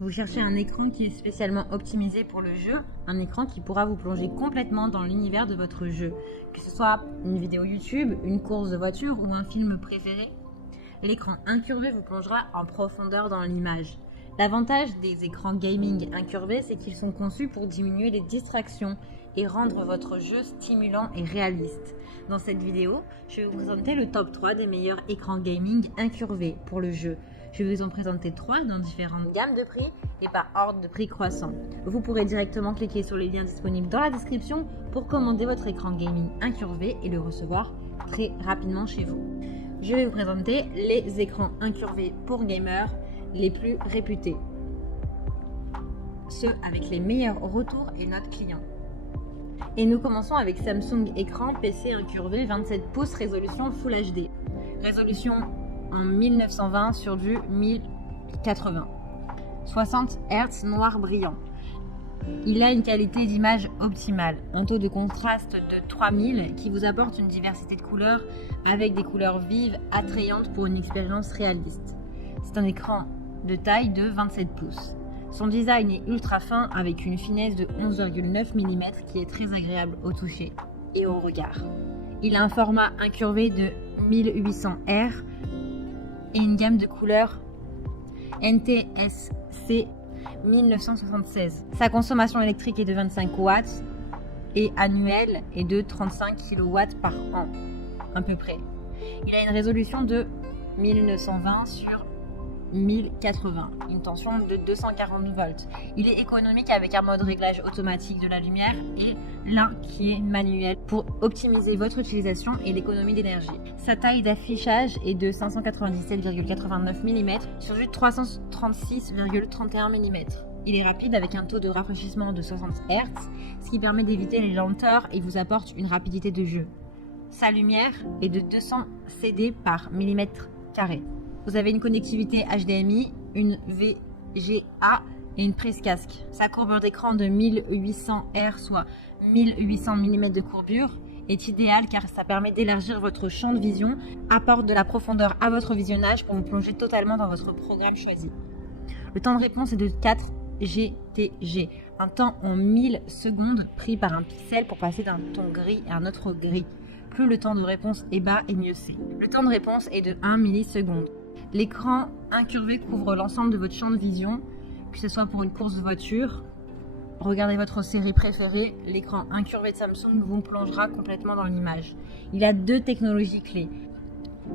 Vous cherchez un écran qui est spécialement optimisé pour le jeu, un écran qui pourra vous plonger complètement dans l'univers de votre jeu, que ce soit une vidéo YouTube, une course de voiture ou un film préféré. L'écran incurvé vous plongera en profondeur dans l'image. L'avantage des écrans gaming incurvés, c'est qu'ils sont conçus pour diminuer les distractions et rendre votre jeu stimulant et réaliste. Dans cette vidéo, je vais vous présenter le top 3 des meilleurs écrans gaming incurvés pour le jeu. Je vais vous en présenter 3 dans différentes gammes de prix et par ordre de prix croissant. Vous pourrez directement cliquer sur les liens disponibles dans la description pour commander votre écran gaming incurvé et le recevoir très rapidement chez vous. Je vais vous présenter les écrans incurvés pour gamers les plus réputés, ceux avec les meilleurs retours et notes clients. Et nous commençons avec Samsung écran PC incurvé 27 pouces résolution Full HD. Résolution en 1920 sur du 1080. 60 Hz noir brillant. Il a une qualité d'image optimale, un taux de contraste de 3000 qui vous apporte une diversité de couleurs avec des couleurs vives, attrayantes pour une expérience réaliste. C'est un écran de taille de 27 pouces. Son design est ultra fin avec une finesse de 11,9 mm qui est très agréable au toucher et au regard. Il a un format incurvé de 1800R et une gamme de couleurs NTSC 1976. Sa consommation électrique est de 25 watts et annuelle est de 35 kW par an, à peu près. Il a une résolution de 1920 sur 1080, une tension de 240 volts. Il est économique avec un mode réglage automatique de la lumière et l'un qui est manuel pour optimiser votre utilisation et l'économie d'énergie. Sa taille d'affichage est de 597,89 mm sur du 336,31 mm. Il est rapide avec un taux de rafraîchissement de 60 Hz, ce qui permet d'éviter les lenteurs et vous apporte une rapidité de jeu. Sa lumière est de 200 CD par millimètre carré. Vous avez une connectivité HDMI, une VGA et une prise casque. Sa courbure d'écran de 1800 R, soit 1800 mm de courbure, est idéale car ça permet d'élargir votre champ de vision, apporte de la profondeur à votre visionnage pour vous plonger totalement dans votre programme choisi. Le temps de réponse est de 4 GTG, un temps en 1000 secondes pris par un pixel pour passer d'un ton gris à un autre gris. Plus le temps de réponse est bas et mieux c'est. Le temps de réponse est de 1 milliseconde. L'écran incurvé couvre l'ensemble de votre champ de vision, que ce soit pour une course de voiture, regardez votre série préférée, l'écran incurvé de Samsung vous plongera complètement dans l'image. Il a 2 technologies clés.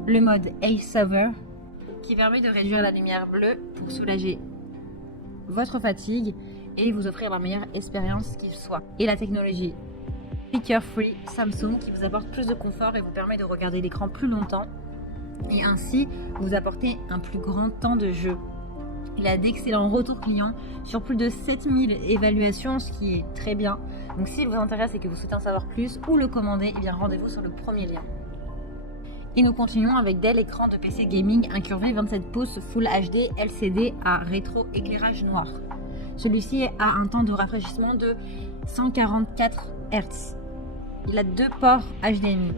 Le mode Eye-Saver, qui permet de réduire la lumière bleue pour soulager votre fatigue et vous offrir la meilleure expérience qu'il soit. Et la technologie Speaker Free Samsung, qui vous apporte plus de confort et vous permet de regarder l'écran plus longtemps et ainsi vous apporter un plus grand temps de jeu. Il a d'excellents retours clients sur plus de 7000 évaluations, ce qui est très bien. Donc s'il vous intéresse et que vous souhaitez en savoir plus ou le commander, eh bien rendez-vous sur le premier lien. Et nous continuons avec Dell écran de PC gaming incurvé 27 pouces Full HD LCD à rétro-éclairage noir. Celui-ci a un temps de rafraîchissement de 144 Hz. Il a 2 ports HDMI.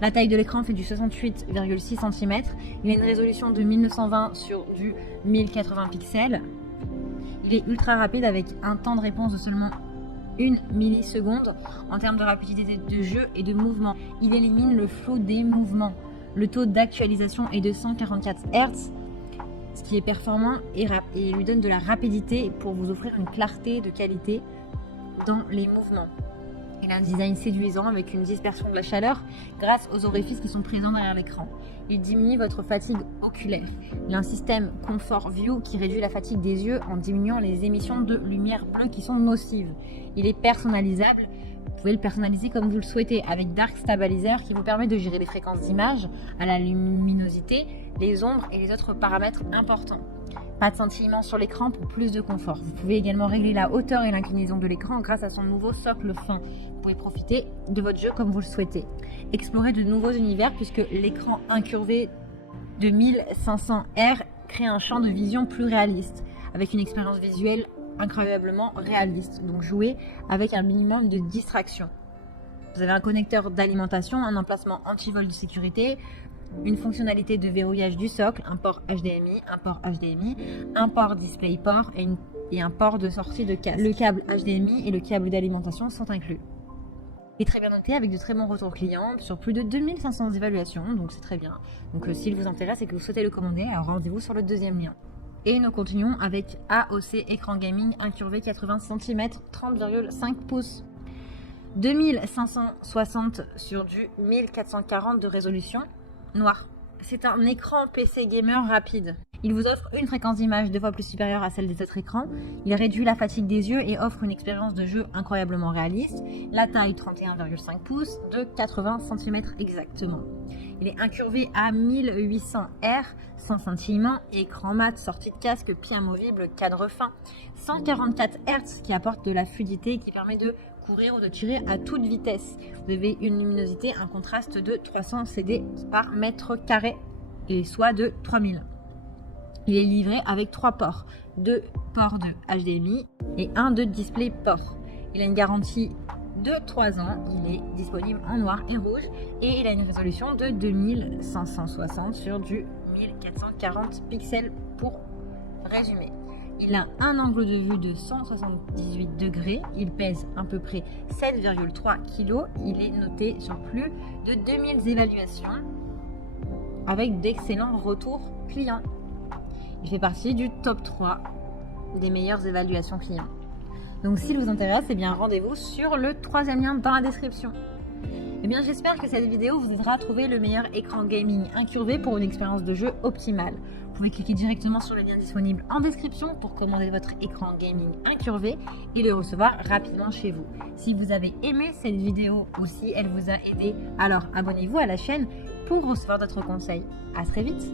La taille de l'écran fait du 68,6 cm. Il a une résolution de 1920 sur du 1080 pixels. Il est ultra rapide avec un temps de réponse de seulement 1 milliseconde en termes de rapidité de jeu et de mouvement. Il élimine le flou des mouvements. Le taux d'actualisation est de 144 Hz, ce qui est performant et lui donne de la rapidité pour vous offrir une clarté de qualité dans les mouvements. Il a un design séduisant avec une dispersion de la chaleur grâce aux orifices qui sont présents derrière l'écran. Il diminue votre fatigue oculaire. Il a un système Comfort View qui réduit la fatigue des yeux en diminuant les émissions de lumière bleue qui sont nocives. Il est personnalisable. Vous pouvez le personnaliser comme vous le souhaitez avec Dark Stabilizer qui vous permet de gérer les fréquences d'image à la luminosité, les ombres et les autres paramètres importants. Pas de scintillement sur l'écran pour plus de confort. Vous pouvez également régler la hauteur et l'inclinaison de l'écran grâce à son nouveau socle fin. Vous pouvez profiter de votre jeu comme vous le souhaitez. Explorez de nouveaux univers puisque l'écran incurvé de 1500R crée un champ de vision plus réaliste avec une expérience visuelle incroyablement réaliste. Donc jouez avec un minimum de distraction. Vous avez un connecteur d'alimentation, un emplacement anti-vol de sécurité, une fonctionnalité de verrouillage du socle, un port HDMI, un port DisplayPort et un port de sortie de casque. Le câble HDMI et le câble d'alimentation sont inclus. Il est très bien noté avec de très bons retours clients sur plus de 2500 évaluations, donc c'est très bien. Donc s'il vous intéresse et que vous souhaitez le commander, alors rendez-vous sur le deuxième lien. Et nous continuons avec AOC écran gaming incurvé 80 cm 30,5 pouces. 2560 sur du 1440 de résolution noir. C'est un écran PC gamer rapide. Il vous offre une fréquence d'image 2 fois plus supérieure à celle des autres écrans. Il réduit la fatigue des yeux et offre une expérience de jeu incroyablement réaliste. La taille 31,5 pouces de 80 cm exactement. Il est incurvé à 1800 R, sans scintillement, écran mat, sortie de casque, pied amovible, cadre fin. 144 Hz qui apporte de la fluidité et qui permet de courir ou de tirer à toute vitesse. Vous avez une luminosité, un contraste de 300 CD par mètre carré, et soit de 3000. Il est livré avec 3 ports, 2 ports de HDMI et 1 de DisplayPort. Il a une garantie de 3 ans, il est disponible en noir et rouge et il a une résolution de 2560 sur du 1440 pixels pour résumer. Il a un angle de vue de 178 degrés, il pèse à peu près 7,3 kg, il est noté sur plus de 2000 évaluations avec d'excellents retours clients. Il fait partie du top 3 des meilleures évaluations clients. Donc s'il vous intéresse, eh bien rendez-vous sur le 3e lien dans la description. Eh bien j'espère que cette vidéo vous aidera à trouver le meilleur écran gaming incurvé pour une expérience de jeu optimale. Vous pouvez cliquer directement sur le lien disponible en description pour commander votre écran gaming incurvé et le recevoir rapidement chez vous. Si vous avez aimé cette vidéo ou si elle vous a aidé, alors abonnez-vous à la chaîne pour recevoir d'autres conseils. À très vite!